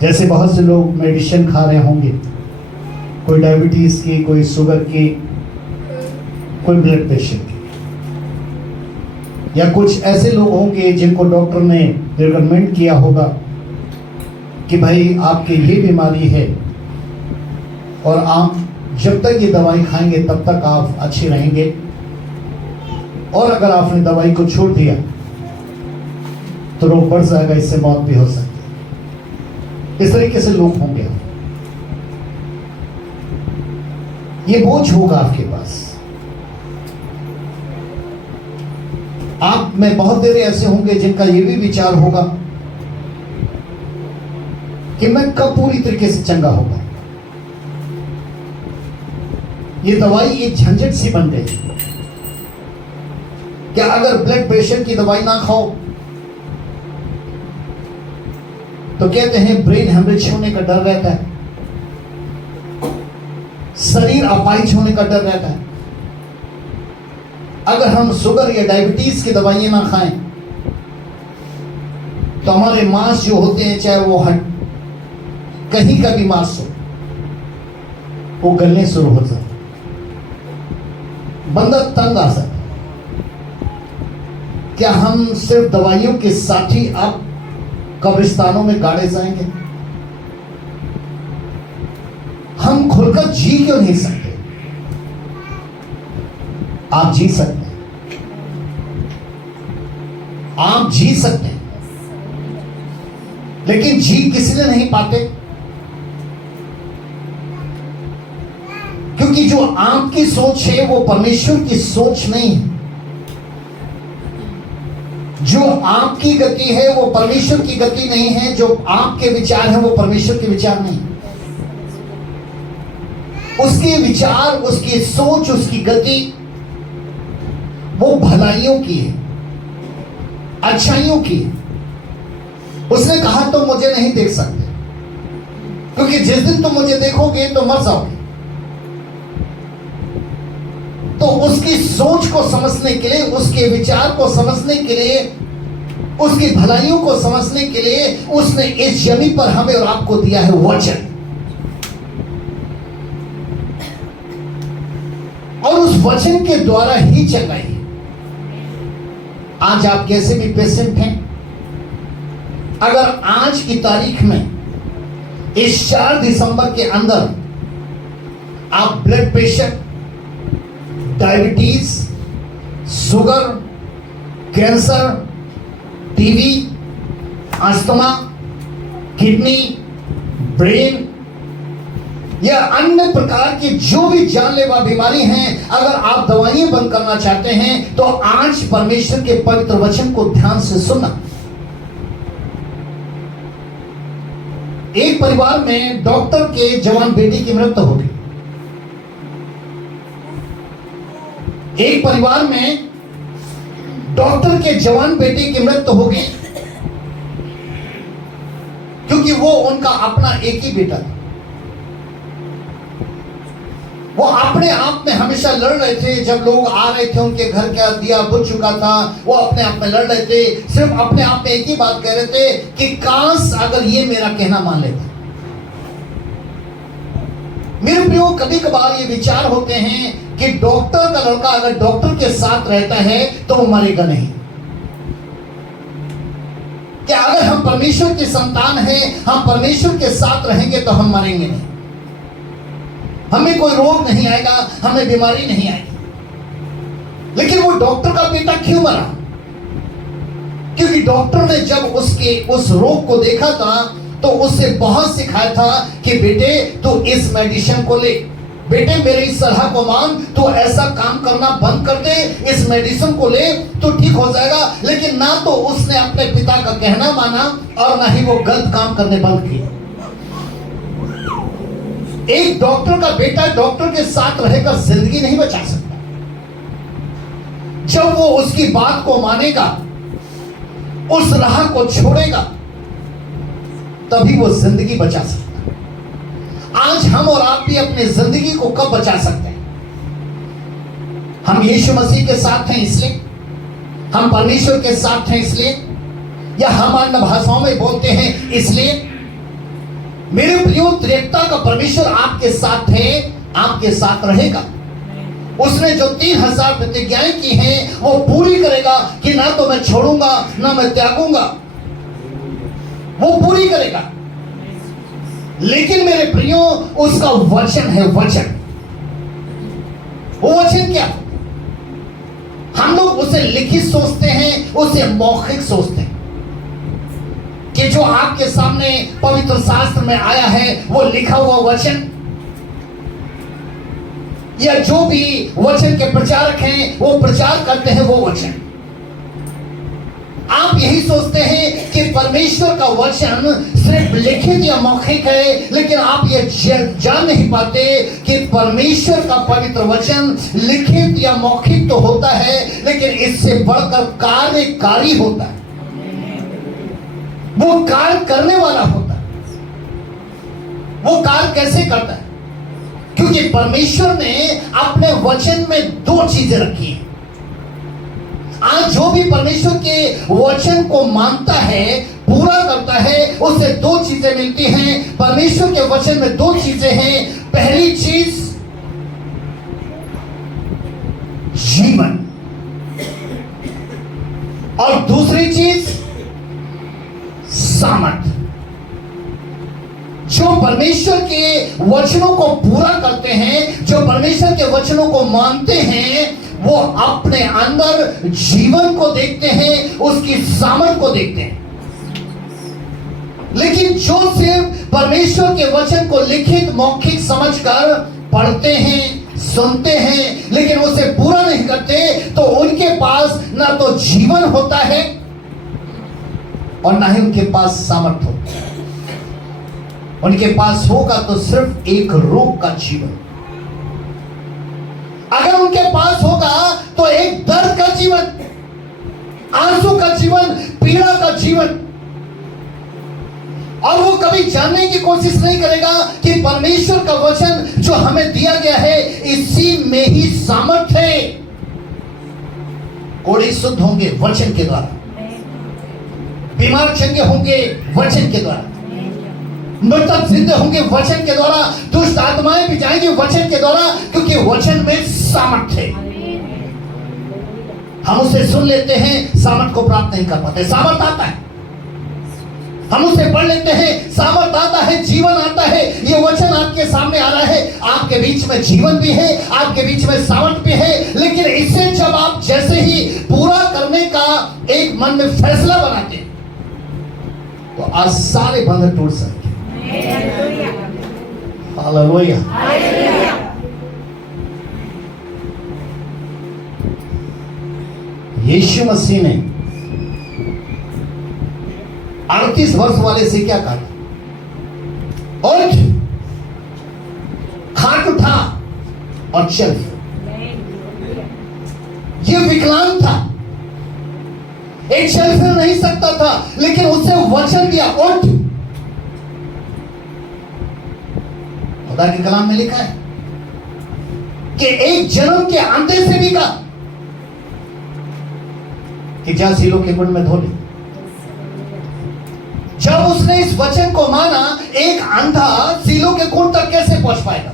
जैसे बहुत से लोग मेडिसिन खा रहे होंगे, कोई डायबिटीज की, कोई शुगर की, कोई ब्लड प्रेशर की, या कुछ ऐसे लोग होंगे जिनको डॉक्टर ने रिकमेंड किया होगा कि भाई आपके ये बीमारी है और आप जब तक ये दवाई खाएंगे तब तक आप अच्छे रहेंगे, और अगर आपने दवाई को छोड़ दिया तो रोग बढ़ जाएगा, इससे मौत भी हो सकती है। इस तरीके से लोग होंगे, ये बोझ होगा आपके पास। आप में बहुत देर ऐसे होंगे जिनका ये भी विचार होगा कि मैं कब पूरी तरीके से चंगा होगा। ये दवाई एक झंझट सी बन गई। क्या अगर ब्लड प्रेशर की दवाई ना खाओ तो कहते हैं ब्रेन हेमरेज होने का डर रहता है, शरीर अपाहिज होने का डर रहता है। अगर हम शुगर या डायबिटीज की दवाइयां ना खाएं तो हमारे मांस जो होते हैं, चाहे वो कहीं का भी मांस हो, वो गलने शुरू हो जाता, बंदा तंग आ सकता। क्या हम सिर्फ दवाइयों के साथ ही आप कब्रिस्तानों में गाड़े जाएंगे? हम खुलकर जी क्यों नहीं सकते? आप जी सकते हैं, आप जी सकते हैं, लेकिन जी किसी ने नहीं पाते, क्योंकि जो आपकी सोच है वो परमेश्वर की सोच नहीं है। जो आपकी गति है वो परमेश्वर की गति नहीं है। जो आपके विचार हैं वो परमेश्वर के विचार नहीं। उसके विचार, उसकी सोच, उसकी गति वो भलाइयों की है, अच्छाइयों की है। उसने कहा तुम मुझे नहीं देख सकते, क्योंकि जिस दिन तुम मुझे देखोगे तो मर जाओगे। तो उसकी सोच को समझने के लिए, उसके विचार को समझने के लिए, उसकी भलाइयों को समझने के लिए उसने इस जमीन पर हमें और आपको दिया है वचन। और उस वचन के द्वारा ही चलाई है। आज आप कैसे भी पेशेंट हैं, अगर आज की तारीख में इस 4 दिसंबर के अंदर आप blood pressure, diabetes, sugar, cancer, TB, asthma, kidney, brain या अन्य प्रकार की जो भी जानलेवा बीमारी हैं, अगर आप दवाइयां बंद करना चाहते हैं तो आज परमेश्वर के पवित्र वचन को ध्यान से सुनना। एक परिवार में डॉक्टर के जवान बेटी की मृत्यु हो गई। एक परिवार में डॉक्टर के जवान बेटे की मृत्यु हो गई, क्योंकि वो उनका अपना एक ही बेटा था। वो अपने आप में हमेशा लड़ रहे थे। जब लोग आ रहे थे, उनके घर का दिया बुझ चुका था, वो अपने आप में लड़ रहे थे। सिर्फ अपने आप में एक ही बात कह रहे थे कि काश अगर ये मेरा कहना मान लेता। मेरे प्रियो, कभी कभार ये विचार होते हैं कि डॉक्टर का लड़का अगर डॉक्टर के साथ रहता है तो वो मरेगा नहीं। क्या अगर हम परमेश्वर की संतान हैं, हम परमेश्वर के साथ रहेंगे तो हम मरेंगे नहीं। हमें कोई रोग नहीं आएगा, हमें बीमारी नहीं आएगी। लेकिन वो डॉक्टर का बेटा क्यों मरा? क्योंकि डॉक्टर ने जब उसके उस रोग को देखा था तो उससे बहुत सिखाया था कि बेटे तू इस मेडिसिन को ले, बेटे मेरी इस सलाह को मान, तो ऐसा काम करना बंद कर दे, इस मेडिसिन को ले तो ठीक हो जाएगा। लेकिन ना तो उसने अपने पिता का कहना माना और ना ही वो गलत काम करने बंद किए। एक डॉक्टर का बेटा डॉक्टर के साथ रहकर जिंदगी नहीं बचा सकता। जब वो उसकी बात को मानेगा, उस राह को छोड़ेगा, तभी वो जिंदगी बचा सकता है। आज हम और आप भी अपनी जिंदगी को कब बचा सकते हैं? हम यीशु मसीह के साथ हैं इसलिए, हम परमेश्वर के साथ हैं इसलिए, या हम अन्य भाषाओं में बोलते हैं इसलिए? मेरे प्रियो, त्रिएकता का परमेश्वर आपके साथ है, आपके साथ रहेगा। उसने जो 3000 प्रतिज्ञाएं की हैं वो पूरी करेगा कि ना तो मैं छोड़ूंगा ना मैं त्यागूंगा, वो पूरी करेगा। लेकिन मेरे प्रियो, उसका वचन है वचन। वो वचन क्या? हम लोग उसे लिखित सोचते हैं, उसे मौखिक सोचते हैं कि जो आपके सामने पवित्र शास्त्र में आया है वो लिखा हुआ वचन, या जो भी वचन के प्रचारक हैं वो प्रचार करते हैं वो वचन। आप यही सोचते हैं कि परमेश्वर का वचन सिर्फ लिखित या मौखिक है, लेकिन आप ये जान नहीं पाते कि परमेश्वर का पवित्र वचन लिखित या मौखिक तो होता है, लेकिन इससे बढ़कर कार्यकारी होता है। वो कार्य करने वाला होता है। वो कार्य कैसे करता है? क्योंकि परमेश्वर ने अपने वचन में 2 चीजें रखी हैं। आज जो भी परमेश्वर के वचन को मानता है, पूरा करता है, उसे 2 चीजें मिलती हैं। परमेश्वर के वचन में 2 चीजें हैं। पहली चीज जीवन, और दूसरी चीज सामर्थ। जो परमेश्वर के वचनों को पूरा करते हैं, जो परमेश्वर के वचनों को मानते हैं, वो अपने अंदर जीवन को देखते हैं, उसकी सामर्थ को देखते हैं। लेकिन जो सिर्फ परमेश्वर के वचन को लिखित मौखिक समझकर पढ़ते हैं, सुनते हैं, लेकिन उसे पूरा नहीं करते, तो उनके पास ना तो जीवन होता है और ना ही उनके पास सामर्थ होता है। उनके पास होगा तो सिर्फ एक रोग का जीवन। अगर उनके पास होगा तो एक दर्द का जीवन, आंसू का जीवन, पीड़ा का जीवन। और वो कभी जानने की कोशिश नहीं करेगा कि परमेश्वर का वचन जो हमें दिया गया है, इसी में ही सामर्थ्य है। कोढ़ी शुद्ध होंगे वचन के द्वारा, बीमार चंगे होंगे वचन के द्वारा, मृतक जिंदे होंगे वचन के द्वारा, दुष्ट आत्माएं भी जाएंगी वचन के द्वारा, क्योंकि वचन में सामर्थ्य है। हम उसे सुन लेते हैं, सामर्थ को प्राप्त नहीं कर पाते। सामर्थ आता है, हम उसे पढ़ लेते हैं, सामर्थ आता है, जीवन आता है। ये वचन आपके सामने आ रहा है, आपके बीच में जीवन भी है, आपके बीच में सामर्थ भी है। लेकिन इसे जब आप जैसे ही पूरा करने का एक मन में फैसला बनाते हैं, तो आज सारे बंधन टूट सकते। हालेलुया। यीशु मसीह ने 38 वर्ष वाले से क्या कहा? उठ, खाट उठा और चल। ये विकलांग था, एक चल फिर नहीं सकता था, लेकिन उसे वचन दिया, उठ। खुदा के कलाम में लिखा है कि एक जन्म के अंधे से भी कहा कि जा सीलों के कुंड में धो ले। जब उसने इस वचन को माना, एक अंधा सीलों के कुंड तक कैसे पहुंच पाएगा?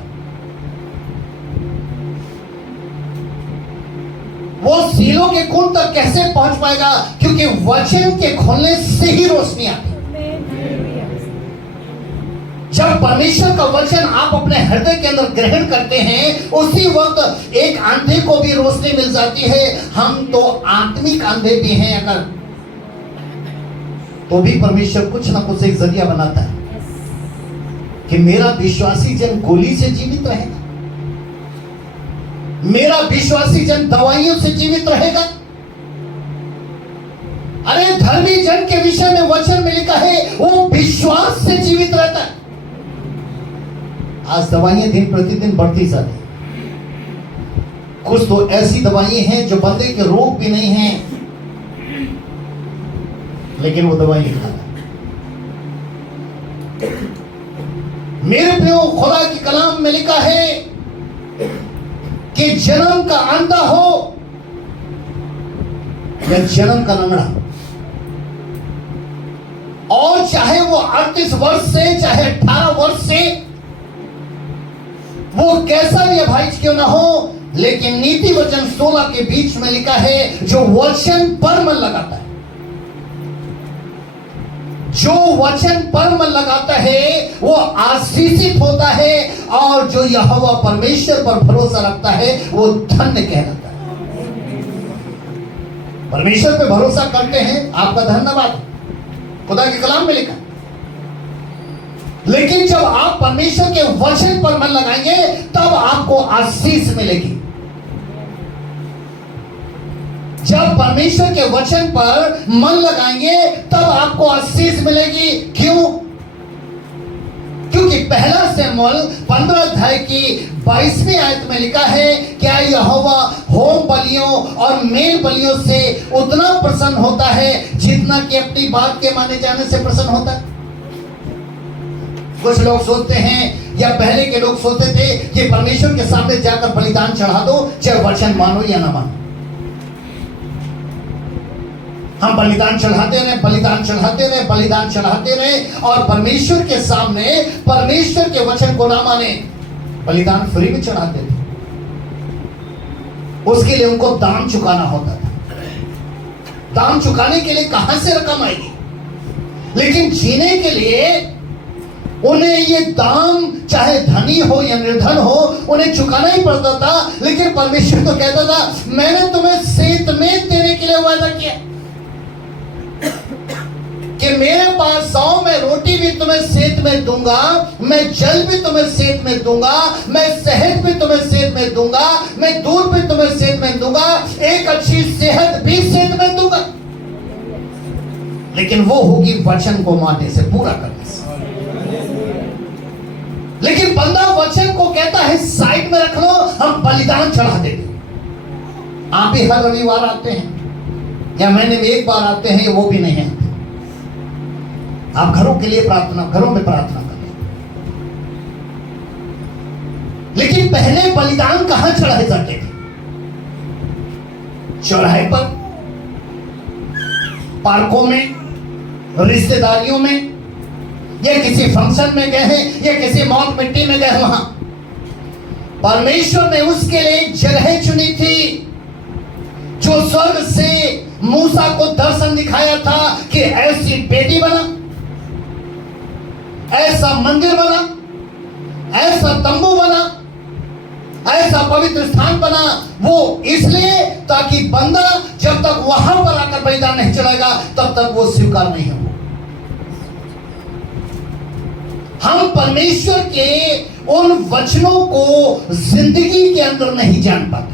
वो सीलों के कुंड तक कैसे पहुंच पाएगा? क्योंकि वचन के खोलने से ही रोशनी आती। जब परमेश्वर का वचन आप अपने हृदय के अंदर ग्रहण करते हैं, उसी वक्त एक अंधे को भी रोशनी मिल जाती है। हम तो आत्मिक अंधे भी हैं, अगर तो भी परमेश्वर कुछ ना कुछ एक जरिया बनाता है कि मेरा विश्वासी जन गोली से जीवित रहेगा, मेरा विश्वासी जन दवाइयों से जीवित रहेगा। अरे धर्मी जन के विषय में वचन में लिखा है वो विश्वास से जीवित रहता है। आज दवाइयां दिन प्रतिदिन बढ़ती जाती, कुछ तो ऐसी दवाइयां हैं जो बंदे के रोग भी नहीं हैं, लेकिन वो दवाई खाता है। मेरे प्रियो, खुदा की कलाम में लिखा है कि जन्म का अंधा हो या जन्म का लंगड़ा, और चाहे वो 38 वर्ष से चाहे 18 वो कैसा भी अभाइज क्यों ना हो, लेकिन नीति वचन 16 के बीच में लिखा है जो वचन पर मन लगाता है, जो वचन पर मन लगाता है वो आशीषित होता है, और जो यहोवा परमेश्वर पर भरोसा रखता है वो धन्य कहलाता है। परमेश्वर पे भरोसा करते हैं, आपका धन्यवाद, खुदा के कलाम में लिखा। लेकिन जब आप परमेश्वर के वचन पर मन लगाएंगे तब आपको आशीष मिलेगी। जब परमेश्वर के वचन पर मन लगाएंगे तब आपको आशीष मिलेगी। क्यों? क्योंकि पहला शमूएल 15 अध्याय की 22वीं आयत में लिखा है, क्या यहोवा होम बलियों और मेल बलियों से उतना प्रसन्न होता है जितना कि अपनी बात के माने जाने से प्रसन्न होता है? कुछ लोग सोचते हैं, या पहले के लोग सोचते थे कि परमेश्वर के सामने जाकर बलिदान चढ़ा दो, चाहे वचन मानो या ना मानो। हम बलिदान चढ़ाते रहे, बलिदान चढ़ाते रहे, बलिदान चढ़ाते रहे, और परमेश्वर के सामने परमेश्वर के वचन को ना माने, बलिदान फ्री में चढ़ाते थे। उसके लिए उनको दाम चुकाना होता था। दाम चुकाने के लिए कहां से रकम आएगी? लेकिन जीने के लिए उन्हें ये दाम, चाहे धनी हो या निर्धन हो, उन्हें चुकाना ही पड़ता था। लेकिन परमेश्वर तो कहता था, मैंने तुम्हें सेत में देने के लिए वादा किया कि मेरे पास 100 में रोटी भी तुम्हें सेत में दूंगा, मैं जल भी तुम्हें सेत में दूंगा, मैं शहद भी तुम्हें सेत में दूंगा, मैं दूध भी तुम्हें सेत में दूंगा, एक अच्छी सेहत भी सेत में दूंगा। लेकिन वो होगी वचन को मानने से, पूरा करने से। लेकिन बंदा वचन को कहता है साइड में रख लो, हम बलिदान चढ़ा देंगे। आप भी हर रविवार आते हैं, या महीने में एक बार आते हैं, वो भी नहीं है। आप घरों के लिए प्रार्थना, घरों में प्रार्थना करें। लेकिन पहले बलिदान कहां चढ़ाए जाते थे? चौराहे पर, पार्कों में, रिश्तेदारियों में, या किसी फंक्शन में गए हैं, या किसी मौत मिट्टी में गए, वहां परमेश्वर ने उसके लिए एक जगह चुनी थी जो स्वर्ग से मूसा को दर्शन दिखाया था कि ऐसी बेदी बना, ऐसा मंदिर बना, ऐसा तंबू बना, ऐसा पवित्र स्थान बना। वो इसलिए ताकि बंदा जब तक वहां पर आकर बलिदान नहीं चढ़ाएगा तब तक वो स्वीकार नहीं होगा। हम परमेश्वर के उन वचनों को जिंदगी के अंदर नहीं जान पाते,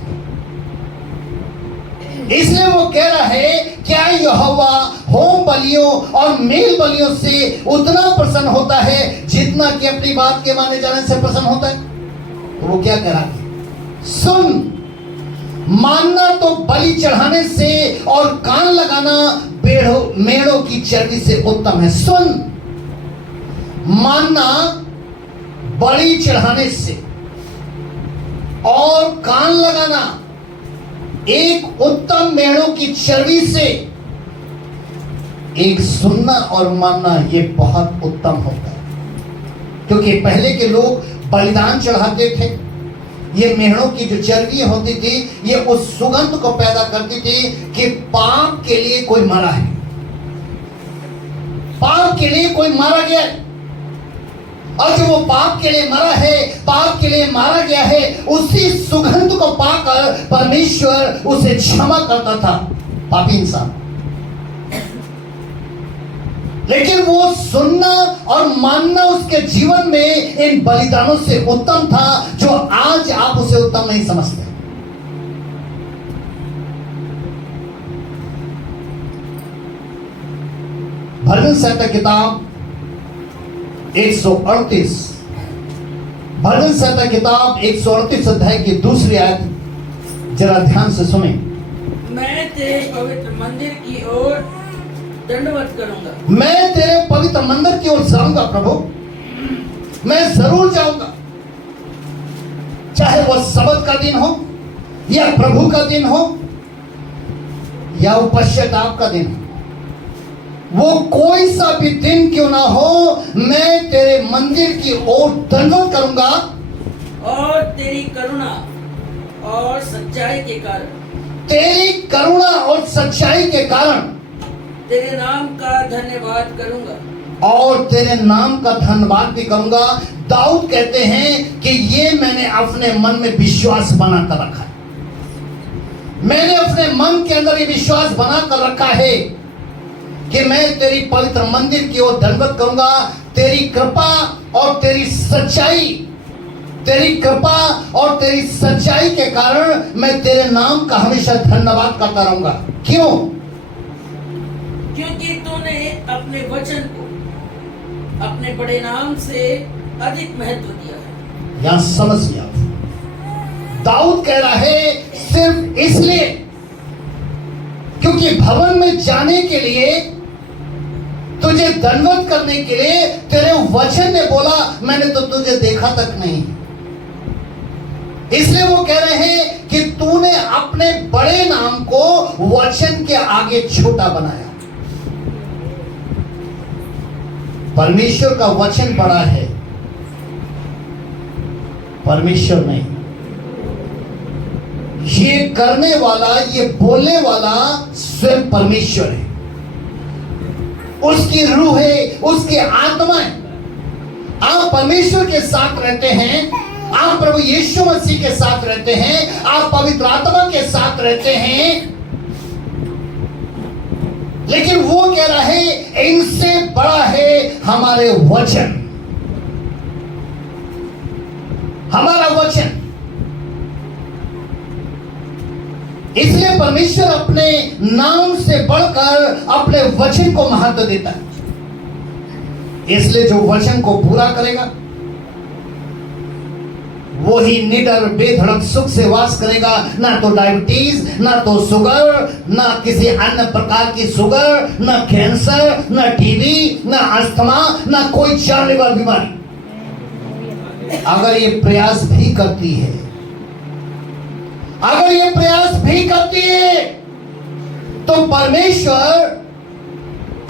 इसलिए वो कह रहा है, क्या यहोवा होम बलियों और मेल बलियों से उतना प्रसन्न होता है जितना कि अपनी बात के माने जाने से प्रसन्न होता है? तो वो क्या कह रहा है? सुन, मानना तो बलि चढ़ाने से और कान लगाना मेढ़ों की चर्बी से उत्तम है। सुन, मानना बलि चढ़ाने से और कान लगाना एक उत्तम मेढ़ों की चर्बी से, एक सुनना और मानना ये बहुत उत्तम होता है। क्योंकि पहले के लोग बलिदान चढ़ाते थे, ये मेढ़ों की जो चर्बी होती थी ये उस सुगंध को पैदा करती थी कि पाप के लिए कोई मरा है, पाप के लिए कोई मारा गया है। और जो वो पाप के लिए मरा है, पाप के लिए मारा गया है, उसी सुगंध को पाकर परमेश्वर उसे क्षमा करता था, पापी इंसान। लेकिन वो सुनना और मानना उसके जीवन में इन बलिदानों से उत्तम था, जो आज आप उसे उत्तम नहीं समझते। भजन संहिता किताब 138, भजन संहिता किताब 138 अध्याय की दूसरी आयत जरा ध्यान से सुने। मैं तेरे पवित्र मंदिर की ओर दंडवत करूंगा। मैं तेरे पवित्र मंदिर की ओर जाऊंगा प्रभु, मैं जरूर जाऊंगा। चाहे वह सबत का दिन हो, या प्रभु का दिन हो, या वो पश्चाताप का दिन हो, वो कोई सा भी दिन क्यों ना हो, मैं तेरे मंदिर की ओर दंडवत करूंगा और तेरी करुणा और सच्चाई के कारण तेरी करुणा और सच्चाई के कारण तेरे नाम का धन्यवाद करूंगा और तेरे नाम का धन्यवाद भी करूंगा। दाऊद कहते हैं कि ये मैंने अपने मन में विश्वास बना कर रखा है। मैंने अपने मन के अंदर ये विश्वास बना कर रखा है कि मैं तेरी पवित्र मंदिर की ओर दंडवत करूंगा। तेरी कृपा और तेरी सच्चाई, तेरी कृपा और तेरी सच्चाई के कारण मैं तेरे नाम का हमेशा धन्यवाद करता रहूंगा। क्यों? क्योंकि तूने अपने वचन को अपने बड़े नाम से अधिक महत्व दिया है। यहां समझ लिया, दाऊद कह रहा है सिर्फ इसलिए क्योंकि भवन में जाने के लिए, तुझे दंडवत करने के लिए तेरे वचन ने बोला, मैंने तो तुझे देखा तक नहीं। इसलिए वो कह रहे हैं कि तूने अपने बड़े नाम को वचन के आगे छोटा बनाया। परमेश्वर का वचन बड़ा है, परमेश्वर नहीं। ये करने वाला, ये बोलने वाला स्वयं परमेश्वर है। उसकी रूह है, उसकी आत्मा है। आप परमेश्वर के साथ रहते हैं, आप प्रभु यीशु मसीह के साथ रहते हैं, आप पवित्र आत्मा के साथ रहते हैं, लेकिन वो कह रहा है इनसे बड़ा है हमारे वचन, हमारा वचन। इसलिए परमेश्वर अपने नाम से बढ़कर अपने वचन को महत्व देता है। इसलिए जो वचन को पूरा करेगा वो ही निडर बेधड़क सुख से वास करेगा। ना तो डायबिटीज, ना तो शुगर, ना किसी अन्य प्रकार की शुगर, ना कैंसर, ना टीबी, ना अस्थमा, ना कोई जानलेवा बीमारी। अगर ये प्रयास भी करती है, अगर ये प्रयास भी करती है, तो परमेश्वर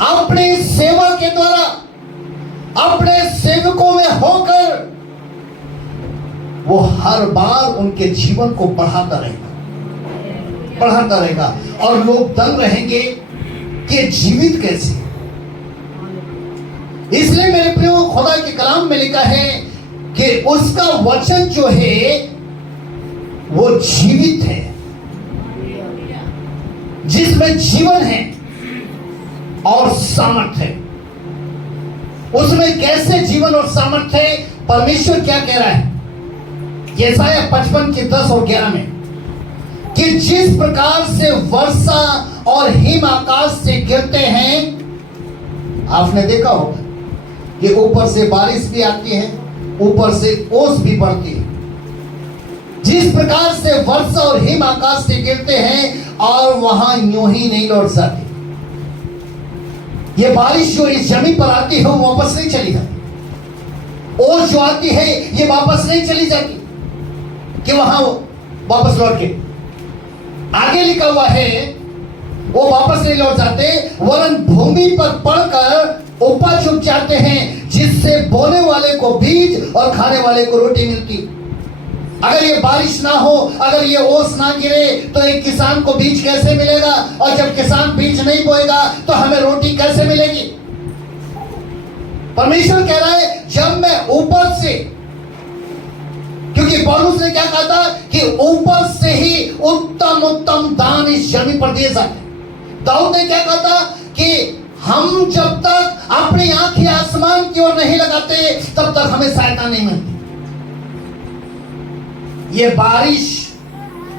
अपनी सेवा के द्वारा, अपने सेवकों में होकर वो हर बार उनके जीवन को बढ़ाता रहेगा, बढ़ाता रहेगा। और लोग दंग रहेंगे कि जीवित कैसे। इसलिए मेरे प्रियो, खुदा के कलाम में लिखा है कि उसका वचन जो है वो जीवित है, जिसमें जीवन है और सामर्थ्य है। उसमें कैसे जीवन और सामर्थ्य है? परमेश्वर क्या कह रहा है यशायाह 55 के 10 और 11 में, कि जिस प्रकार से वर्षा और हिम आकाश से गिरते हैं, आपने देखा होगा, ये ऊपर से बारिश भी आती है, ऊपर से ओस भी पड़ती है। जिस प्रकार से वर्षा और हिम आकाश से गिरते हैं और वहां यूं ही नहीं लौट जाती। ये बारिश जो इस जमीन पर आती है वो वापस नहीं चली जाती। ओस जो आती है ये वापस नहीं चली जाती कि वहां वापस लौट के। आगे लिखा हुआ है वो वापस नहीं लौट जाते, वरन भूमि पर पड़कर उपज उग जाते हैं, जिससे बोने वाले को बीज और खाने वाले को रोटी मिलती। अगर ये बारिश ना हो, अगर ये ओस ना गिरे, तो एक किसान को बीज कैसे मिलेगा? और जब किसान बीज नहीं बोएगा तो हमें रोटी कैसे मिलेगी? परमेश्वर कह रहा है जब मैं ऊपर से, क्योंकि पौलुस ने क्या कहा था कि ऊपर से ही उत्तम उत्तम दान इस जमीन पर दिए जाते। दाऊद ने क्या कहा था कि हम जब तक अपनी आंखें आसमान की ओर नहीं लगाते तब तक हमें सहायता नहीं मिलती। ये बारिश,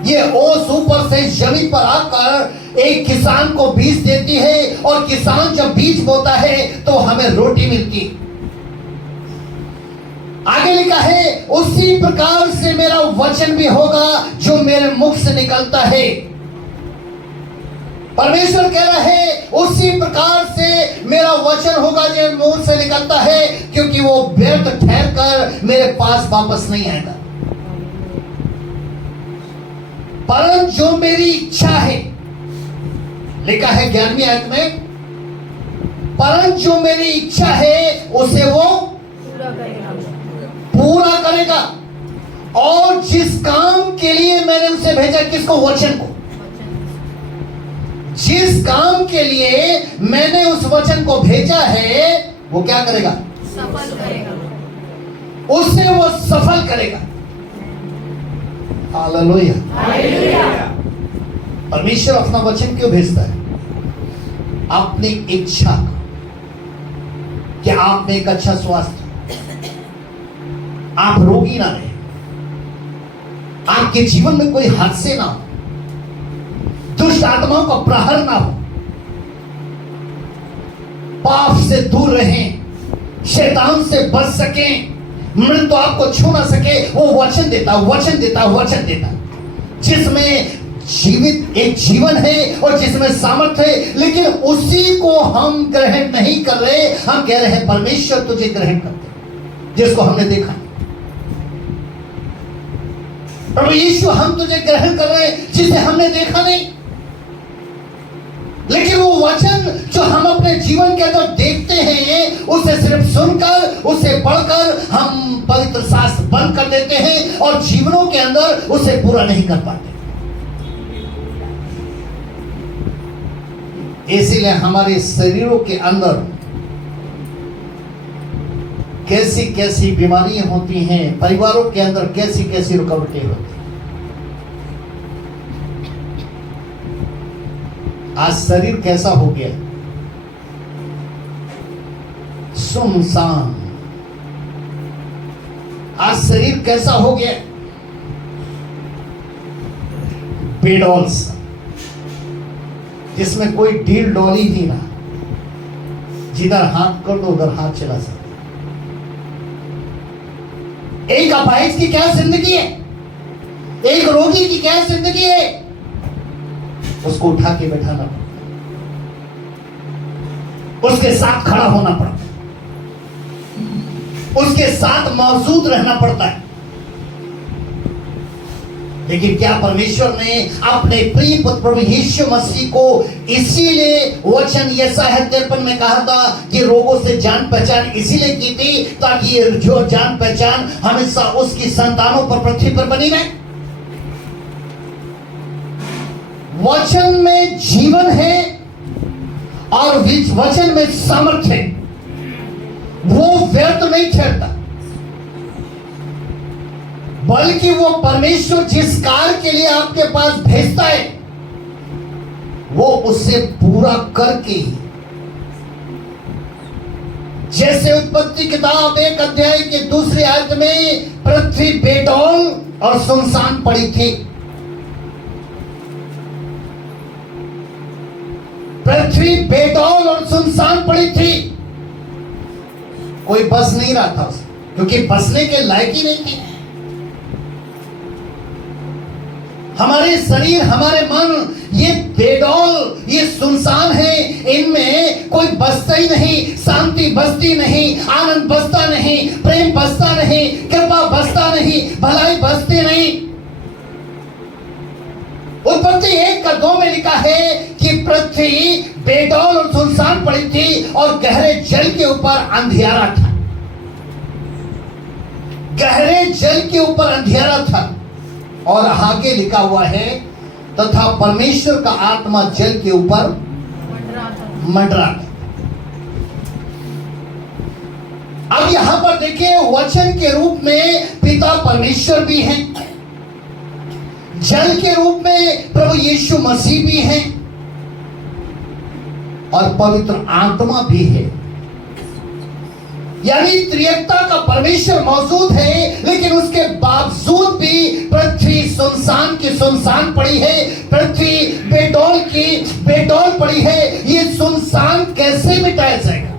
ये ओस ऊपर से जमीन पर आकर एक किसान को बीज देती है, और किसान जब बीज बोता है तो हमें रोटी मिलती। आगे लिखा है उसी प्रकार से मेरा वचन भी होगा जो मेरे मुख से निकलता है। परमेश्वर कह रहा है उसी प्रकार से मेरा वचन होगा जो मुंह से निकलता है, क्योंकि वो व्यर्थ ठहर कर मेरे पास वापस नहीं आएगा। परंतु जो मेरी इच्छा है, लिखा है 11वीं आयत में, परंतु जो मेरी इच्छा है उसे वो पूरा करेगा। और जिस काम के लिए मैंने उसे भेजा, किसको? वचन को। जिस काम के लिए मैंने उस वचन को भेजा है, वो क्या करेगा? सफल करेगा। उसे वो सफल करेगा। हालेलुया। हालेलुया। परमेश्वर अपना वचन क्यों भेजता है? अपनी इच्छा को, कि आप में एक अच्छा स्वास्थ्य, आप रोगी ना रहे, आपके जीवन में कोई हादसे ना हो, दुष्ट आत्माओं का प्रहार ना हो, पाप से दूर रहें, शैतान से बच सकें, मृत्यु आपको छू ना सके। वो वचन देता, वचन देता, वचन देता, जिसमें जीवित एक जीवन है और जिसमें सामर्थ्य है। लेकिन उसी को हम ग्रहण नहीं कर रहे। हम कह रहे हैं परमेश्वर तुझे ग्रहण करते, जिसको हमने देखा। प्रभु यीशु हम तुझे ग्रहण कर रहे हैं, जिसे हमने देखा नहीं। लेकिन वो वचन जो हम अपने जीवन के अंदर देखते हैं, उसे सिर्फ सुनकर, उसे पढ़कर हम पवित्र शास्त्र बंद कर देते हैं और जीवनों के अंदर उसे पूरा नहीं कर पाते। इसीलिए हमारे शरीरों के अंदर कैसी कैसी बीमारियां होती हैं, परिवारों के अंदर कैसी कैसी रुकावटें होती हैं। आज शरीर कैसा हो गया? सुनसान। आज शरीर कैसा हो गया? बेडौल्स, जिसमें कोई डील डॉली ही ना, जिधर हाथ कर दो उधर हाथ चला सकते। एक अपाहिज की क्या जिंदगी है? एक रोगी की क्या जिंदगी है? उसको उठा के बैठाना पड़ता, उसके साथ खड़ा होना पड़ता, उसके साथ मौजूद रहना पड़ता है। लेकिन क्या परमेश्वर ने अपने प्रिय पुत्र प्रभु यीशु मसीह को इसीलिए वचन यशायाह 53 में कहा था कि रोगों से जान पहचान इसीलिए की थी ताकि ये जो जान पहचान हमेशा उसकी संतानों पर, पृथ्वी पर बनी रहे। वचन में जीवन है और वचन में सामर्थ्य है। वो व्यर्थ नहीं ठहरता, बल्कि वो परमेश्वर जिस कार्य के लिए आपके पास भेजता है, वो उसे पूरा करके ही। जैसे उत्पत्ति किताब 1 अध्याय के 2 आयत में पृथ्वी बेडौल और सुनसान पड़ी थी। पृथ्वी बेडौल और सुनसान पड़ी थी। कोई बस नहीं रहा था उसे, क्योंकि बसने के लायक ही नहीं थी। हमारे शरीर, हमारे मन ये बेडौल, ये सुनसान है। इनमें कोई बसता ही नहीं, शांति बसती नहीं, आनंद बसता नहीं, प्रेम बसता नहीं, कृपा बसता नहीं, भलाई बसती नहीं। उत्पत्ति 1:2 में लिखा है कि पृथ्वी बेडौल और सुनसान पड़ी थी और गहरे जल के ऊपर अंधियारा था। गहरे जल के ऊपर अंधियारा था। और आगे लिखा हुआ है तथा परमेश्वर का आत्मा जल के ऊपर मंडरा था। अब यहां पर देखिए, वचन के रूप में पिता परमेश्वर भी हैं, जल के रूप में प्रभु यीशु मसीह भी हैं और पवित्र आत्मा भी है। यानी त्रिएकता का परमेश्वर मौजूद है, लेकिन उसके बावजूद भी पृथ्वी सुनसान की सुनसान पड़ी है। पृथ्वी बेडौल की बेडौल पड़ी है। ये सुनसान कैसे मिटाया जाएगा?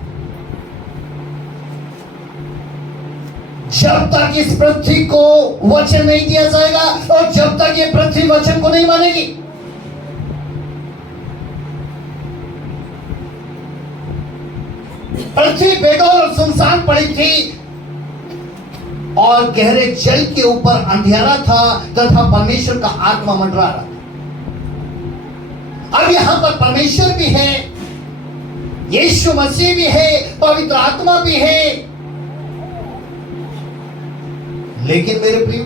जब तक इस पृथ्वी को वचन नहीं दिया जाएगा और जब तक ये पृथ्वी वचन को नहीं मानेगी। पृथ्वी बेडौल और सुनसान पड़ी थी और गहरे जल के ऊपर अंधियारा था तथा परमेश्वर का आत्मा मंडरा रहा था। अब यहां पर परमेश्वर भी है, यीशु मसीह भी है, पवित्र आत्मा भी है। लेकिन मेरे प्रिय,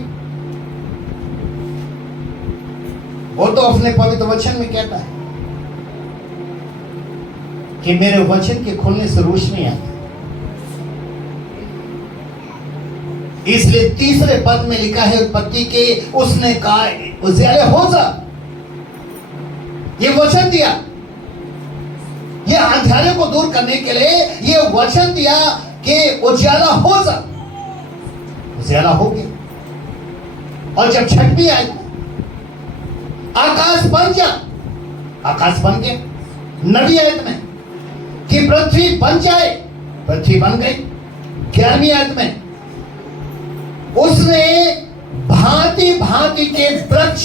वो तो अपने पवित्र वचन में कहता है कि मेरे वचन के खुलने से रोशनी आती। इसलिए तीसरे पद में लिखा है उत्पत्ति के, उसने कहा उजियाले हो जा। ये वचन दिया, ये अंधेरे को दूर करने के लिए ये वचन दिया कि उजियाला हो जा। उजियाला हो गया। और जब छठवीं आई, आकाश बन गया, आकाश बन गया। नवी आयत में कि पृथ्वी बन जाए, पृथ्वी बन गई। 11वीं आयत में उसने भांति भांति के वृक्ष,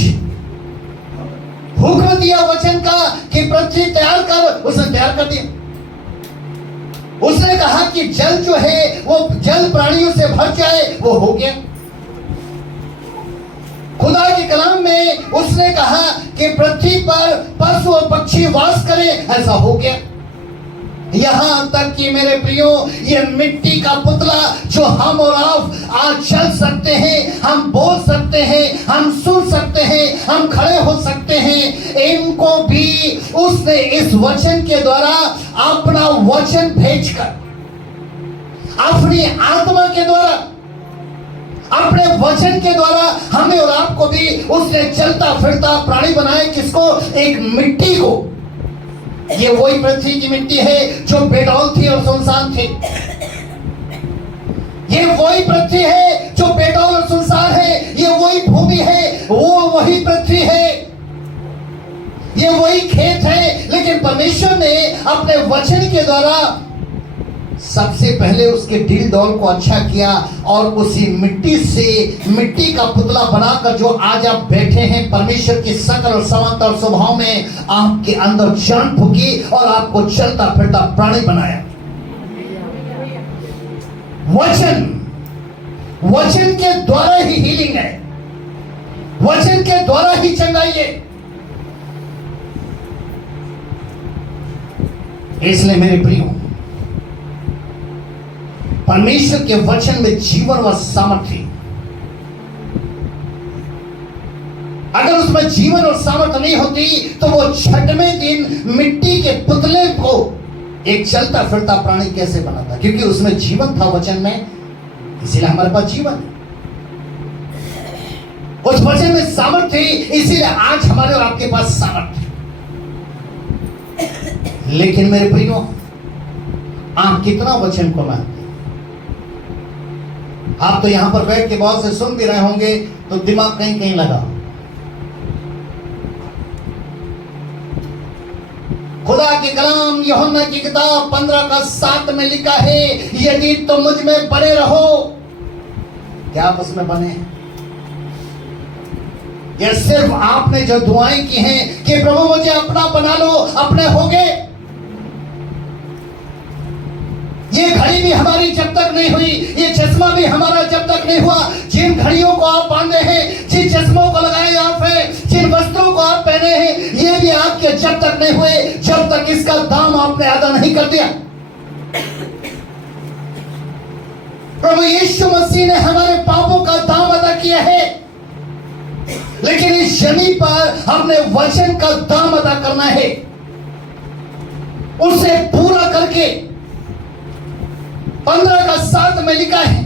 हुक्म दिया वचन का कि पृथ्वी तैयार कर, उसने तैयार कर दिया। उसने कहा कि जल जो है वो जल प्राणियों से भर जाए, वो हो गया। खुदा के कलाम में उसने कहा कि पृथ्वी पर पशु और पक्षी वास करें, ऐसा हो गया। यहां तक कि मेरे प्रियो, ये मिट्टी का पुतला जो हम और आप आज चल सकते हैं, हम बोल सकते हैं, हम सुन सकते हैं, हम खड़े हो सकते हैं, इनको भी उसने इस वचन के द्वारा अपना वचन भेजकर, अपनी आत्मा के द्वारा, अपने वचन के द्वारा हमें और आपको भी उसने चलता फिरता प्राणी बनाया। किसको? एक मिट्टी को। ये वही पृथ्वी की मिट्टी है जो बेडौल थी और सुनसान थी। ये वही पृथ्वी है जो बेडौल और सुनसान है। ये वही भूमि है, वो वही पृथ्वी है, ये वही खेत है। लेकिन परमेश्वर ने अपने वचन के द्वारा सबसे पहले उसके डील डॉल को अच्छा किया और उसी मिट्टी से मिट्टी का पुतला बनाकर जो आज आप बैठे हैं, परमेश्वर की सकल और समानता और स्वभाव में आपके अंदर जान फूकी और आपको चलता फिरता प्राणी बनाया। वचन के द्वारा ही हीलिंग है, वचन के द्वारा ही चंगाई है। इसलिए मेरे प्रियो, परमेश्वर के वचन में जीवन व सामर्थ्य, अगर उसमें जीवन और सामर्थ्य नहीं होती तो वो छठवें दिन मिट्टी के पुतले को एक चलता फिरता प्राणी कैसे बनाता? क्योंकि उसमें जीवन था वचन में, इसीलिए हमारे पास जीवन है। उस वचन में सामर्थ्य थी, इसीलिए आज हमारे और आपके पास सामर्थ्य। लेकिन मेरे प्रियो, आप कितना वचन को मानते? आप तो यहां पर बैठ के बहुत से सुन भी रहे होंगे तो दिमाग कहीं कहीं लगा। खुदा के कलाम यूहन्ना की किताब 15:7 में लिखा है, यदि तुम मुझ में बने रहो। क्या आप उसमें बने हैं? या सिर्फ आपने जो दुआएं की हैं कि प्रभु मुझे अपना बना लो, अपने हो गए? ये घड़ी भी हमारी जब तक नहीं हुई, ये चश्मा भी हमारा जब तक नहीं हुआ, जिन घड़ियों को आप बांधे हैं, जिन चश्मों को लगाए आप हैं, जिन वस्त्रों को आप पहने हैं, ये भी आपके जब तक नहीं हुए जब तक इसका दाम आपने अदा नहीं कर दिया। प्रभु यीशु मसीह ने हमारे पापों का दाम अदा किया है, लेकिन इस जमीन पर हमने वचन का दाम अदा करना है, उसे पूरा करके। 15:7 में लिखा है,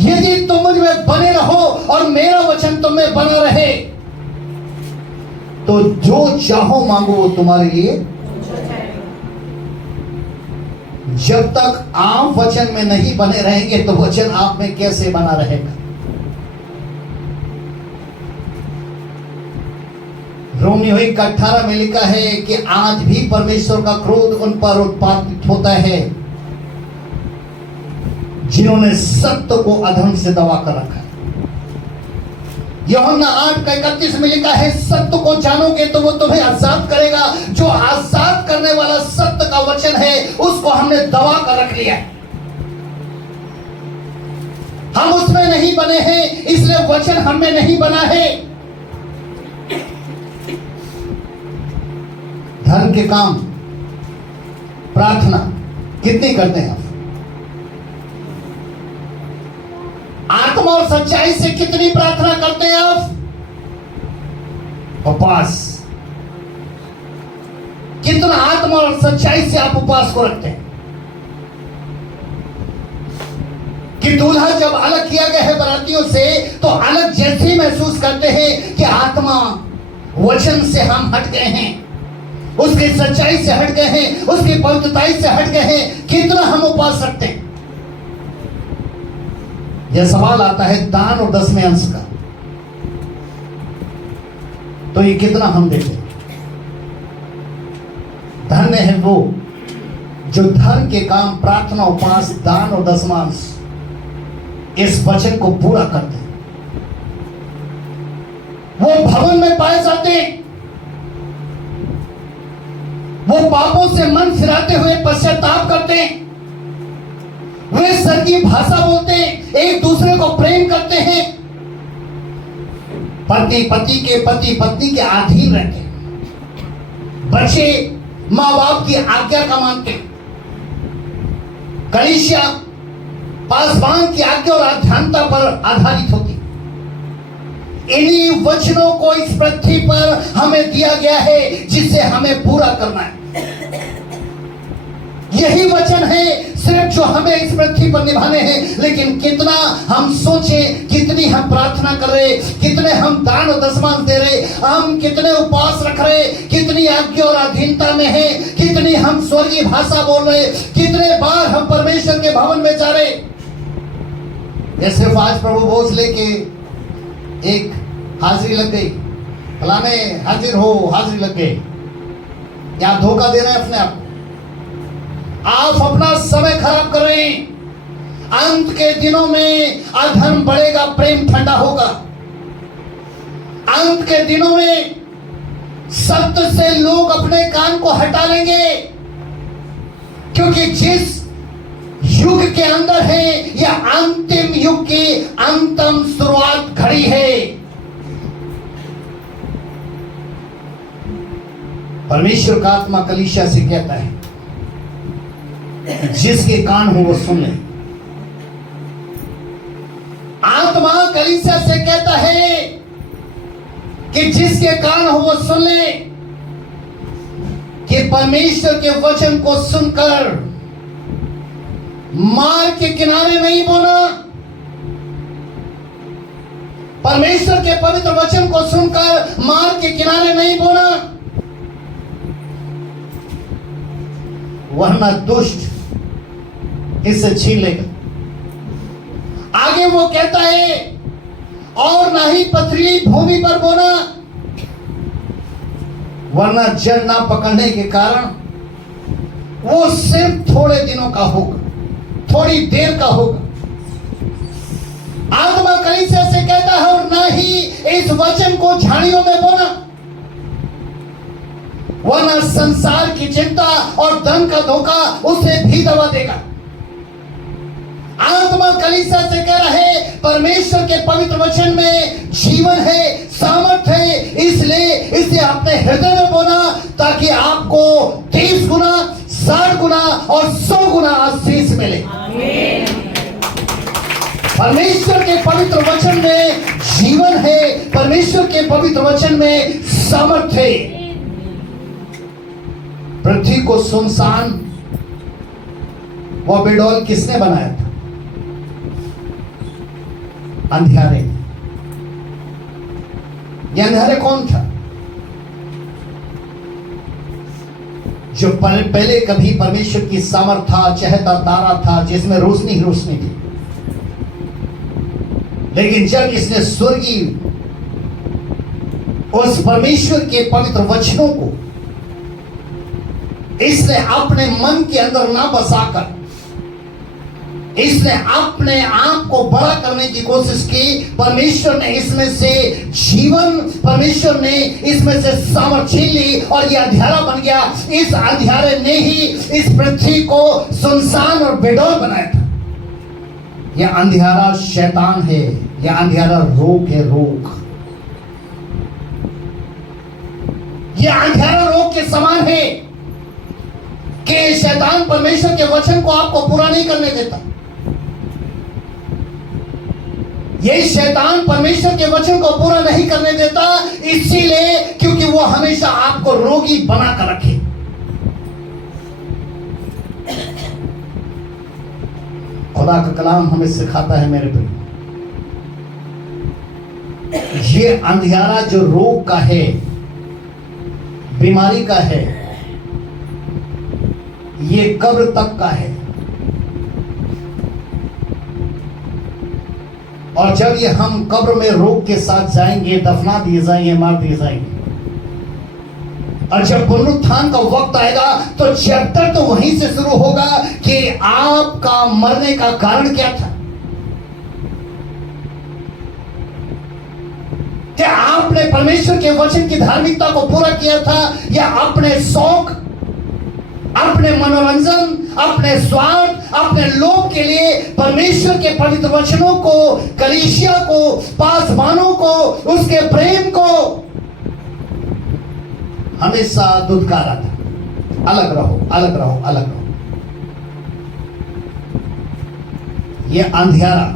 यदि तुम मुझ में बने रहो और मेरा वचन तुम में बना रहे तो जो चाहो मांगो वो तुम्हारे लिए। जब तक आप वचन में नहीं बने रहेंगे तो वचन आप में कैसे बना रहेगा? रोमियो 1:18 में लिखा है कि आज भी परमेश्वर का क्रोध उन पर उत्पादित होता है जिन्होंने सत्य को अधर्म से दबा कर रखा है। यूहन्ना 8:31 में लिखा है, सत्य को जानोगे तो वो तुम्हें आजाद करेगा। जो आजाद करने वाला सत्य का वचन है उसको हमने दबा कर रख लिया। हम उसमें नहीं बने हैं, इसलिए वचन हमें नहीं बना है। धर्म के काम, प्रार्थना कितनी करते हैं आप? आत्मा और सच्चाई से कितनी प्रार्थना करते हैं आप? उपवास, कितना आत्मा और सच्चाई से आप उपवास को रखते हैं कि दूल्हा जब अलग किया गया है बरातियों से तो अलग जैसे ही महसूस करते हैं कि आत्मा वचन से हम हट गए हैं, उसकी सच्चाई से हट गए हैं, उसकी पवित्रताई से हट गए हैं। कितना हम उपवास रखते हैं? यह सवाल आता है दान और 10वें अंश का, तो ये कितना हम देते हैं? धन्य है वो जो धर्म के काम, प्रार्थना, उपवास, दान और 10वां अंश इस वचन को पूरा करते हैं। वो भवन में पाए जाते हैं, वो पापों से मन फिराते हुए पश्चाताप करते हैं, वे स्वर्गीय भाषा बोलते हैं, एक दूसरे को प्रेम करते हैं, पति पत्नी के अधीन रहते हैं, बच्चे मां बाप की आज्ञा का मानते हैं, कलीसिया पासवान की आज्ञा और अध्यात्मता पर आधारित होती। इन्हीं वचनों को इस पृथ्वी पर हमें दिया गया है जिसे हमें पूरा करना है। यही वचन है सिर्फ जो हमें इस पृथ्वी पर निभाने हैं। लेकिन कितना हम सोचें, कितनी हम प्रार्थना कर रहे, कितने हम दान और 10वां दे रहे, हम कितने उपवास रख रहे, कितनी आज्ञा और अधीनता में है, कितनी हम स्वर्गीय भाषा बोल रहे, कितने बार हम परमेश्वर के भवन में जा रहे। ये सिर्फ आज प्रभु भोज लेके एक हाजिरी लग गई, फलाने हाजिर हो, हाजिरी लग गई, या धोखा दे रहे हैं अपने आप को। आप अपना समय खराब कर रहे हैं। अंत के दिनों में अधर्म बढ़ेगा, प्रेम ठंडा होगा। अंत के दिनों में सत्य से लोग अपने कान को हटा लेंगे, क्योंकि जिस युग के अंदर है यह अंतिम युग की अंतिम शुरुआत खड़ी है। परमेश्वर का आत्मा कलीसिया से कहता है जिसके कान हो वो सुन ले। आत्मा कलीसिया से कहता है कि जिसके कान हो वो सुन ले, कि परमेश्वर के वचन को सुनकर मार्ग के किनारे नहीं बोना, परमेश्वर के पवित्र वचन को सुनकर मार्ग के किनारे नहीं बोना, वरना दुष्ट इससे छीन लेगा। आगे वो कहता है और ना ही पथरीली भूमि पर बोना, वरना जड़ ना पकड़ने के कारण वो सिर्फ थोड़े दिनों का होगा, थोड़ी देर का होगा। आत्मा कलीसिया से कहता है और ना ही इस वचन को झाड़ियों में बोना, वरना संसार की चिंता और धन का धोखा उसे भी दबा देगा। आत्मा कलीसिया से कह रहा है परमेश्वर के पवित्र वचन में जीवन है, सामर्थ है, इसलिए इसे अपने हृदय में बोना ताकि आपको 30 गुना, 60 गुना और 100 गुना आशीष मिले। परमेश्वर के पवित्र वचन में जीवन है, परमेश्वर के पवित्र वचन में सामर्थ है। पृथ्वी को सुनसान व बेडौल किसने बनाया था? अंधियारे। ये अंधियारे कौन था? जो पहले कभी परमेश्वर की सामर्थ था, चहता तारा था जिसमें रोशनी ही रोशनी थी। लेकिन जब इसने स्वर्गीय उस परमेश्वर के पवित्र वचनों को इसने अपने मन के अंदर ना बसाकर इसने अपने आप को बड़ा करने की कोशिश की, परमेश्वर ने इसमें से जीवन, परमेश्वर ने इसमें से सामर्थ्य छीन ली और यह अंधियारा बन गया। इस अंधियारे ने ही इस पृथ्वी को सुनसान और बेडौल बनाया था। यह अंधियारा शैतान है, यह अंधियारा रोग है, रोग। यह अंधियारा रोग के समान है कि शैतान परमेश्वर के वचन को आपको पूरा नहीं करने देता। ये शैतान परमेश्वर के वचन को पूरा नहीं करने देता, इसीलिए क्योंकि वो हमेशा आपको रोगी बना कर रखे। खुदा का कलाम हमें सिखाता है मेरे प्रिय, ये अंधियारा जो रोग का है, बीमारी का है, ये कब्र तक का है। और जब ये हम कब्र में रोग के साथ जाएंगे, दफना दिए जाएंगे, मार दिए जाएंगे, और जब पुनरुत्थान का वक्त आएगा तो चैप्टर तो वहीं से शुरू होगा कि आपका मरने का कारण क्या था, क्या आपने परमेश्वर के वचन की धार्मिकता को पूरा किया था, या अपने शौक, अपने मनोरंजन, अपने स्वार्थ, अपने लोभ के लिए परमेश्वर के पवित्र वचनों को, कलीसिया को, पासवानों को, उसके प्रेम को हमेशा दुत्कारा था। अलग रहो, अलग रहो, अलग रहो। ये अंधियारा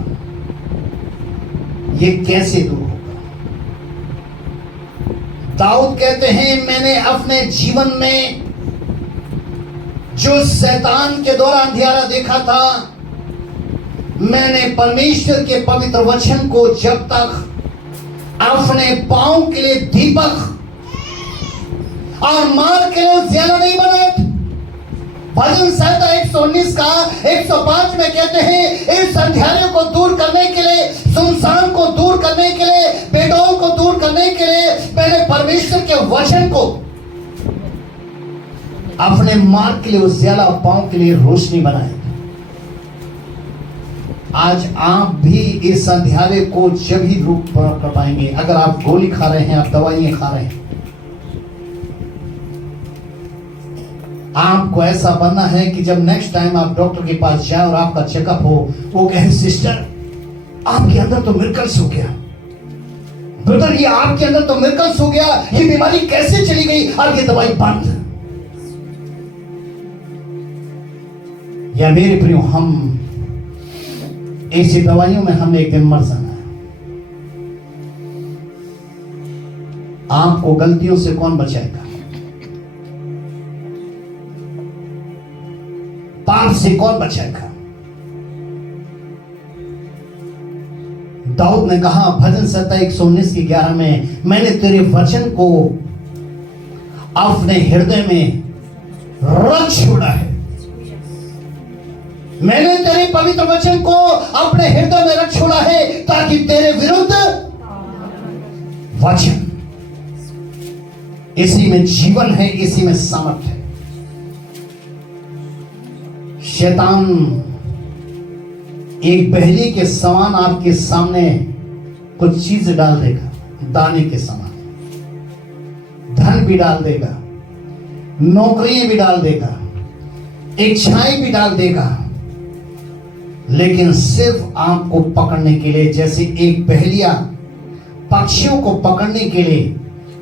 ये कैसे दूर होगा? दाऊद कहते हैं, मैंने अपने जीवन में जो शैतान के द्वारा अंधियारा देखा था, मैंने परमेश्वर के पवित्र वचन को जब तक अपने पांव के लिए दीपक और मार्ग के लिए ज्यादा नहीं बनाया। भजन संहिता 119 का 105 में कहते हैं, इस अंधियारे को दूर करने के लिए, सुनसान को दूर करने के लिए, बेडौल को दूर करने के लिए मैंने परमेश्वर के वचन को अपने मार्ग के लिए उजाला और पांव के लिए रोशनी बनाए। आज आप भी इस अंधियारे को जब ही रोक कर पाएंगे अगर आप गोली खा रहे हैं, आप दवाइयां खा रहे हैं। आपको ऐसा बनना है कि जब नेक्स्ट टाइम आप डॉक्टर के पास जाए और आपका चेकअप हो, वो कहे, सिस्टर आपके अंदर तो मिरेकल्स हो गया, ब्रदर ये आपके अंदर तो मिरेकल्स हो गया, ये बीमारी कैसे चली गई, अब ये दवाई बंद। या मेरे प्रियो, हम ऐसी दवाइयों में हमने एक दिन मर जाना है। आपको गलतियों से कौन बचाएगा? पाप से कौन बचाएगा? दाऊद ने कहा भजन संहिता 119 की 11 में, मैंने तेरे वचन को अपने हृदय में रख छोड़ा है। मैंने तेरे पवित्र वचन को अपने हृदय में रख छोड़ा है ताकि तेरे विरुद्ध वचन, इसी में जीवन है, इसी में सामर्थ है। शैतान एक पहेली के समान आपके सामने कुछ चीज डाल देगा, दाने के समान। धन भी डाल देगा, नौकरियां भी डाल देगा, इच्छाएं भी डाल देगा, लेकिन सिर्फ आपको पकड़ने के लिए, जैसे एक पहेलिया पक्षियों को पकड़ने के लिए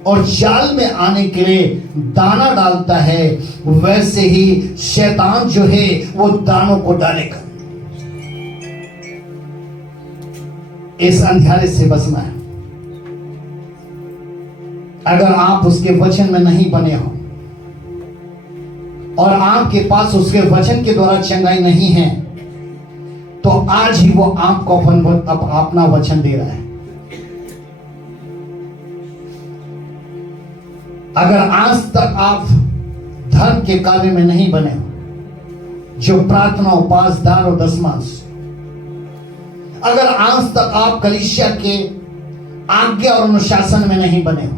और जाल में आने के लिए दाना डालता है, वैसे ही शैतान जो है वो दानों को डालेगा। इस अंधियारे से बचना है। अगर आप उसके वचन में नहीं बने हो और आपके पास उसके वचन के द्वारा चंगाई नहीं है, तो आज ही वो आपको अपना वचन दे रहा है। अगर आज तक आप धर्म के कार्य में नहीं बने हो, जो प्रार्थना, उपास, दान और दशमांश, अगर आज तक आप कलीसिया के आज्ञा और अनुशासन में नहीं बने हो,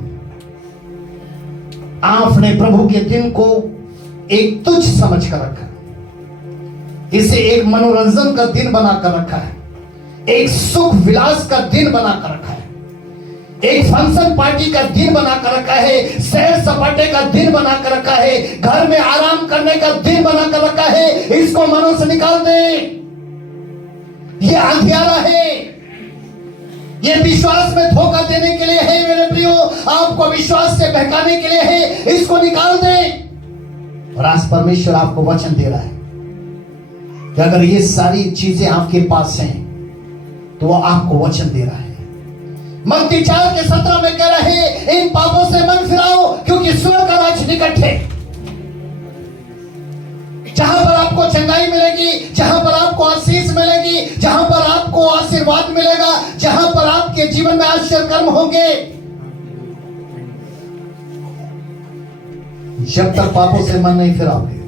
आपने प्रभु के दिन को एक तुच्छ समझ कर रखा, इसे एक मनोरंजन का दिन बनाकर रखा है, एक सुख विलास का दिन बनाकर रखा है, एक फंक्शन पार्टी का दिन बनाकर रखा है, सैर सपाटे का दिन बनाकर रखा है, घर में आराम करने का दिन बनाकर रखा है, इसको मनों से निकाल दे। ये अंधियारा है, ये विश्वास में धोखा देने के लिए है मेरे प्रियो, आपको विश्वास से बहकाने के लिए है, इसको निकाल दे। और आज परमेश्वर आपको वचन दे रहा है कि अगर ये सारी चीजें आपके पास हैं तो वो आपको वचन दे रहा है। मत्ती 4:17 में कह रहे हैं, इन पापों से मन फिराओ क्योंकि स्वर्ग का राज निकट है। जहां पर आपको चंगाई मिलेगी, जहां पर आपको आशीष मिलेगी, जहां पर आपको आशीर्वाद मिलेगा, जहां पर आपके जीवन में आश्चर्य कर्म होंगे, जब तक पापों से मन नहीं फिराओगे।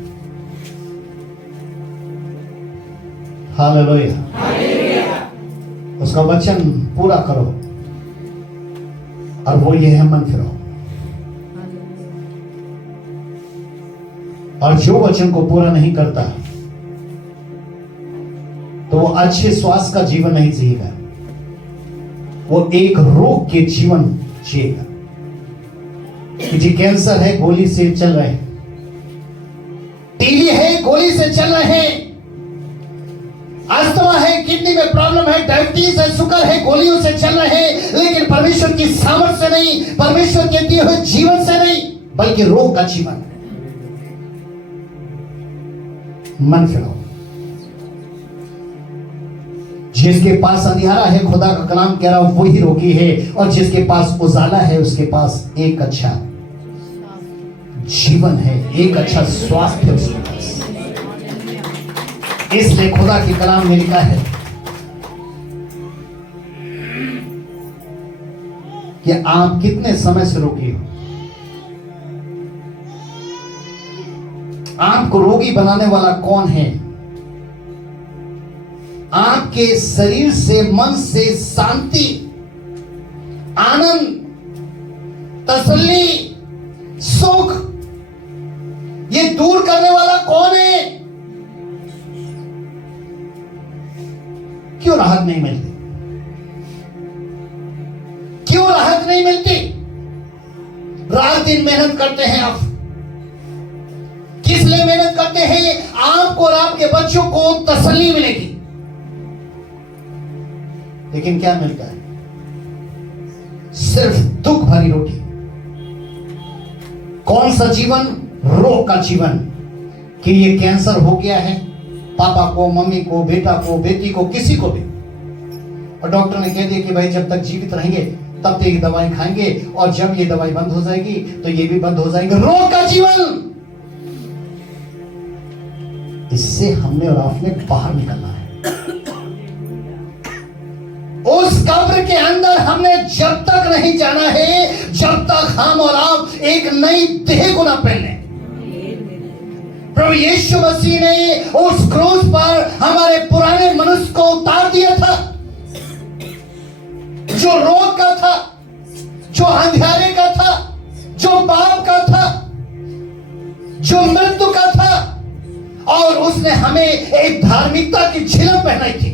हालेलुया। उसका वचन पूरा करो, और वो ये है, मन फिराओ। और जो वचन को पूरा नहीं करता तो वो अच्छे स्वास्थ्य का जीवन नहीं जिएगा, वो एक रोग के जीवन जिएगा। कि जी कैंसर है, गोली से चल रहे हैं, टीबी है, गोली से चल रहे हैं, अस्थमा है, किडनी में प्रॉब्लम है, डायबिटीज है, शुगर है, गोलियों से चल रहे हैं, लेकिन परमेश्वर की सामर्थ से नहीं, परमेश्वर के दिए हुए जीवन से नहीं, बल्कि रोग का जीवन। मन फिराओ। जिसके पास अंधियारा है, खुदा का कलाम कह रहा है, वही रोगी है, और जिसके पास उजाला है उसके पास एक अच्छा जीवन है, एक अच्छा स्वास्थ्य है उसके पास। इसलिए खुदा की कलाम में लिखा है कि आप कितने समय से रोगी हो। आपको रोगी बनाने वाला कौन है? आपके शरीर से, मन से शांति, आनंद, तसल्ली, सुख ये दूर करने वाला कौन है? क्यों राहत नहीं मिलती? क्यों राहत नहीं मिलती? रात दिन मेहनत करते हैं आप। किस लिए मेहनत करते हैं? आपको और आपके बच्चों को तसल्ली मिलेगी, लेकिन क्या मिलता है? सिर्फ दुख भरी रोटी। कौन सा जीवन? रोग का जीवन। कि ये कैंसर हो गया है पापा को, मम्मी को, बेटा को, बेटी को, किसी को भी, और डॉक्टर ने कह दिया कि भाई जब तक जीवित रहेंगे तब तक ये दवाई खाएंगे, और जब ये दवाई बंद हो जाएगी तो ये भी बंद हो जाएंगे। रोग का जीवन। इससे हमने और आपने बाहर निकलना है। उस कब्र के अंदर हमने जब तक नहीं जाना है जब तक हम और आप एक नई देह को ना पहने। प्रभु यीशु मसीह ने उस क्रूस पर हमारे पुराने मनुष्य को उतार दिया था, जो रोग का था, जो अंधेरे का था, जो पाप का था, जो मृत्यु का था, और उसने हमें एक धार्मिकता की झिलक पहनाई थी।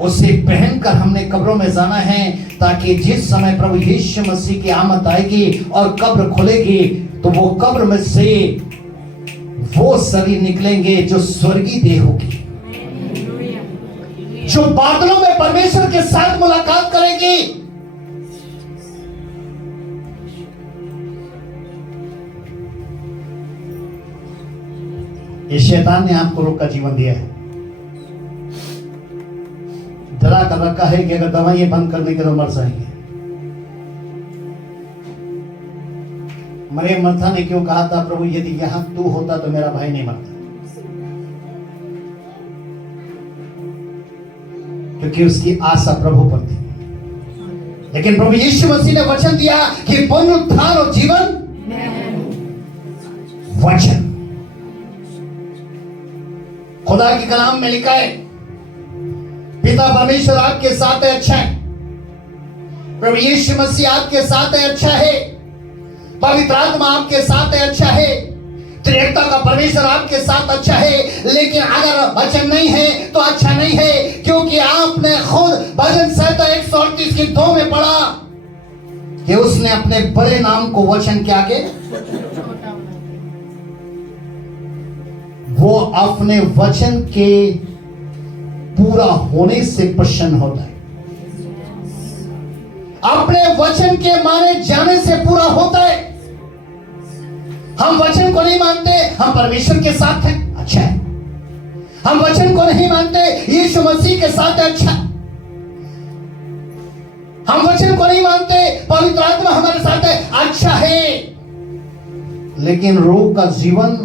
उसे पहनकर हमने कब्रों में जाना है, ताकि जिस समय प्रभु यीशु मसीह की आमद आएगी और कब्र खुलेगी तो वो कब्र में से वो शरीर निकलेंगे जो स्वर्गीय देह होगी, जो बादलों में परमेश्वर के साथ मुलाकात करेगी। इस शैतान ने आपको रोग का जीवन दिया है, डरा कर रखा है कि अगर दवाइयां बंद करने के तो मर जाएंगे। मरियम मर्था ने क्यों कहा था, प्रभु यदि यहां तू होता तो मेरा भाई नहीं मरता, क्योंकि उसकी आशा प्रभु पर थी। लेकिन प्रभु यीशु मसीह ने वचन दिया कि पुनरुत्थान और जीवन वचन। खुदा की कलाम में लिखा है, पिता परमेश्वर आपके साथ है, अच्छा है। प्रभु यीशु मसीह आपके साथ है, अच्छा है। पवित्र आत्मा आपके साथ है, अच्छा है। त्रिएकता का परमेश्वर आपके साथ अच्छा है। लेकिन अगर वचन नहीं है तो अच्छा नहीं है, क्योंकि आपने खुद भजन संहिता 138 की 2 में पढ़ा कि उसने अपने बड़े नाम को वचन क्या के, वो अपने वचन के पूरा होने से प्रसन्न होता है। अपने वचन के माने जाने से पूरा होता है। हम वचन को नहीं मानते, हम परमेश्वर के साथ हैं, अच्छा है। हम वचन को नहीं मानते यीशु मसीह के साथ अच्छा। हम वचन को नहीं मानते पवित्र आत्मा हमारे साथ है, अच्छा है। लेकिन रोग का जीवन,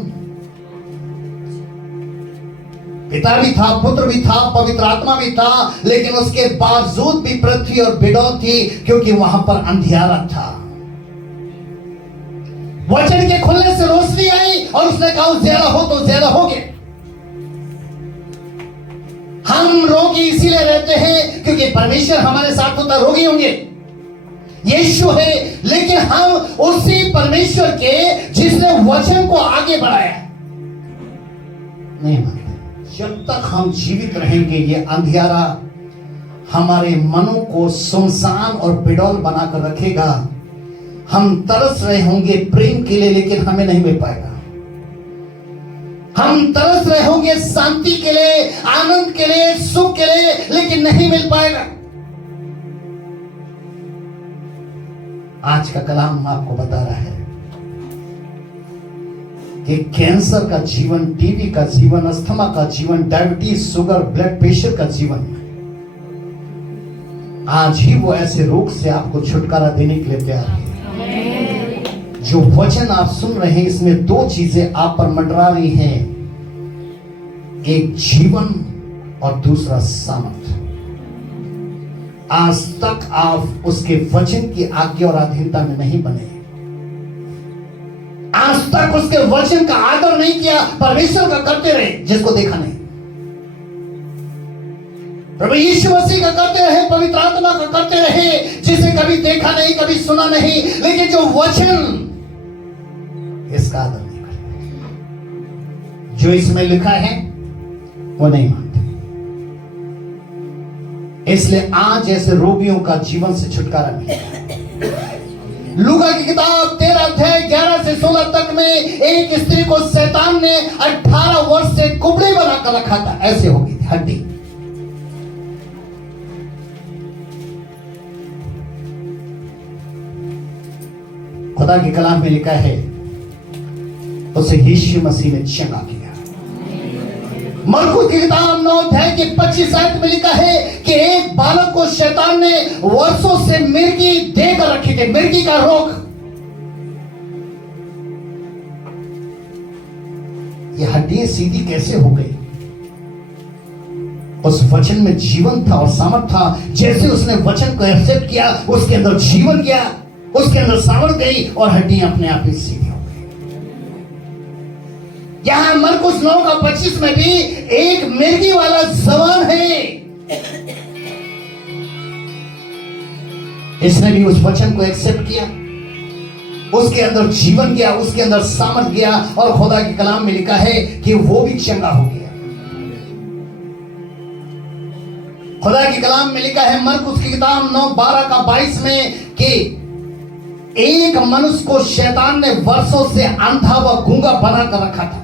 पिता भी था, पुत्र भी था, पवित्र आत्मा भी था, लेकिन उसके बावजूद भी पृथ्वी और बिडौल थी, क्योंकि वहां पर अंधियारा था। वचन के खुलने से रोशनी आई और उसने कहा ज्यादा हो तो ज्यादा हो गया। हम रोगी इसीलिए रहते हैं क्योंकि परमेश्वर हमारे साथ होता, रोगी होंगे, यीशु है, लेकिन हम उसी परमेश्वर के जिसने वचन को आगे बढ़ाया नहीं मानते। जब तक हम जीवित रहेंगे ये अंधियारा हमारे मनों को सुनसान और बिडौल बनाकर रखेगा। हम तरस रहे होंगे प्रेम के लिए, लेकिन हमें नहीं मिल पाएगा। हम तरस रहे होंगे शांति के लिए, आनंद के लिए, सुख के लिए, लेकिन नहीं मिल पाएगा। आज का कलाम आपको बता रहा है कि कैंसर का जीवन, टीबी का जीवन, अस्थमा का जीवन, डायबिटीज, शुगर, ब्लड प्रेशर का जीवन, आज ही वो ऐसे रोग से आपको छुटकारा देने के लिए तैयार है। जो वचन आप सुन रहे हैं इसमें दो चीजें आप पर मंडरा रही हैं, एक जीवन और दूसरा सामर्थ। आज तक आप उसके वचन की आज्ञा और अधीनता में नहीं बने, आज तक उसके वचन का आदर नहीं किया, परमेश्वर का करते रहे जिसको देखा नहीं, प्रभु यीशु मसीह का करते रहे, पवित्र आत्मा का करते रहे जिसे कभी देखा नहीं, कभी सुना नहीं, लेकिन जो वचन इसका आदर नहीं करते, जो इसमें लिखा है वो नहीं मानते। इसलिए आज ऐसे रोगियों का जीवन से छुटकारा मिलेगा। लूका की किताब 13 अध्याय 11 से 16 तक में एक स्त्री को शैतान ने 18 वर्ष से कुबड़ी बनाकर रखा था, ऐसे हो गई थी हड्डी। खुदा के कलाम में लिखा है उसे यीशु मसीह ने चंगा किया। मरकुस की किताब 9 अध्याय के 25 आयत में लिखा है कि एक बालक को शैतान ने वर्षों से मिर्गी देकर रखी थी, मिर्गी का रोग। ये हड्डियां सीधी कैसे हो गई? उस वचन में जीवन था और सामर्थ था। जैसे उसने वचन को एक्सेप्ट किया, उसके अंदर जीवन गया, उसके अंदर सामर्थ गई और हड्डियां अपने आप ही सीधी हो गई। यहां मरकुस 9:25 में भी एक मिर्गी वाला जवान है, इसने भी उस वचन को एक्सेप्ट किया, उसके अंदर जीवन गया, उसके अंदर सामर्थ गया और खुदा के कलाम में लिखा है कि वो भी चंगा हो गया। खुदा के कलाम में लिखा है मरकुस की किताब 9:12-22 में कि एक मनुष्य को शैतान ने वर्षों से अंधा व गूंगा बनाकर रखा था,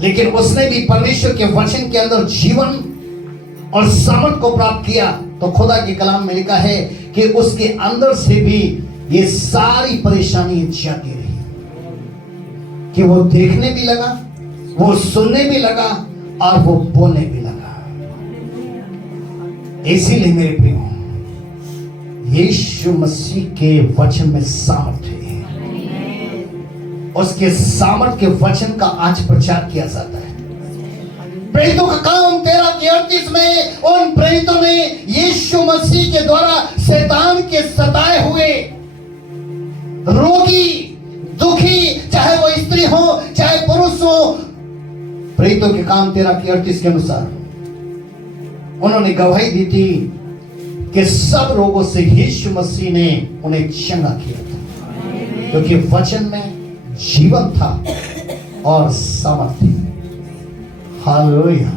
लेकिन उसने भी परमेश्वर के वचन के अंदर जीवन और सामर्थ को प्राप्त किया। तो खुदा के कलाम में लिखा है कि उसके अंदर से भी ये सारी परेशानी जाती रही, कि वो देखने भी लगा, वो सुनने भी लगा और वो बोलने भी लगा। इसीलिए मेरे प्रियो, यीशु मसीह के वचन में सामर्थ है। उसके सामर्थ के वचन का आज प्रचार किया जाता है। प्रेरितों का काम 13-38 में उन प्रेरितों ने यीशु मसीह के द्वारा शैतान के सताए हुए रोगी, दुखी, चाहे वो स्त्री हो चाहे पुरुष हो, प्रेरितों के काम 13-38 के अनुसार उन्होंने गवाही दी थी कि सब रोगों से यीशु मसीह ने उन्हें चंगा किया था, क्योंकि वचन में जीवन था और सामर्थ थी। हालेलुया।